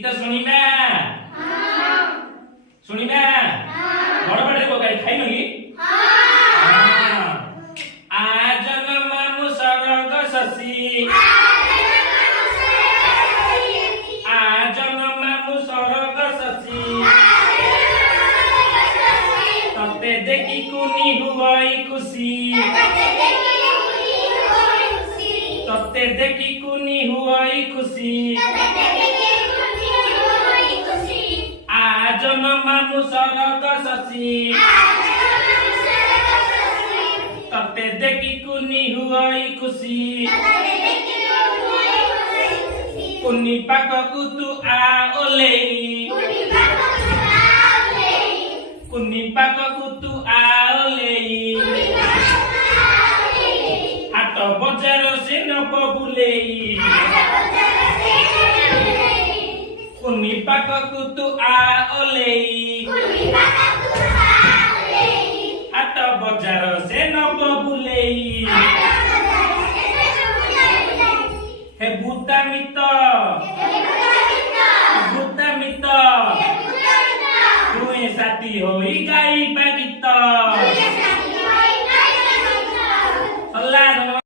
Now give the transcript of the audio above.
गीत शुणिबा शुणिबा बड़ बड़े बगाई खाई नही आजन मामु सरग शशि आजन मामु सरग शशि तते देखी कुनी हुई खुशी तते देखी कुनी हुई खुशी आजन मामु सरग शशि तते देखी कुनी हुई खुशी कुनी पाखकु तू आ ओलेई कुनी पाखकु तू आ ओलेई हाट बजार से नब बुलेई कुनी पाखकु तू आ ओलेई हाट बजार से नब बुलेई हे भूता मित भूता मित तुए साथी होई गाई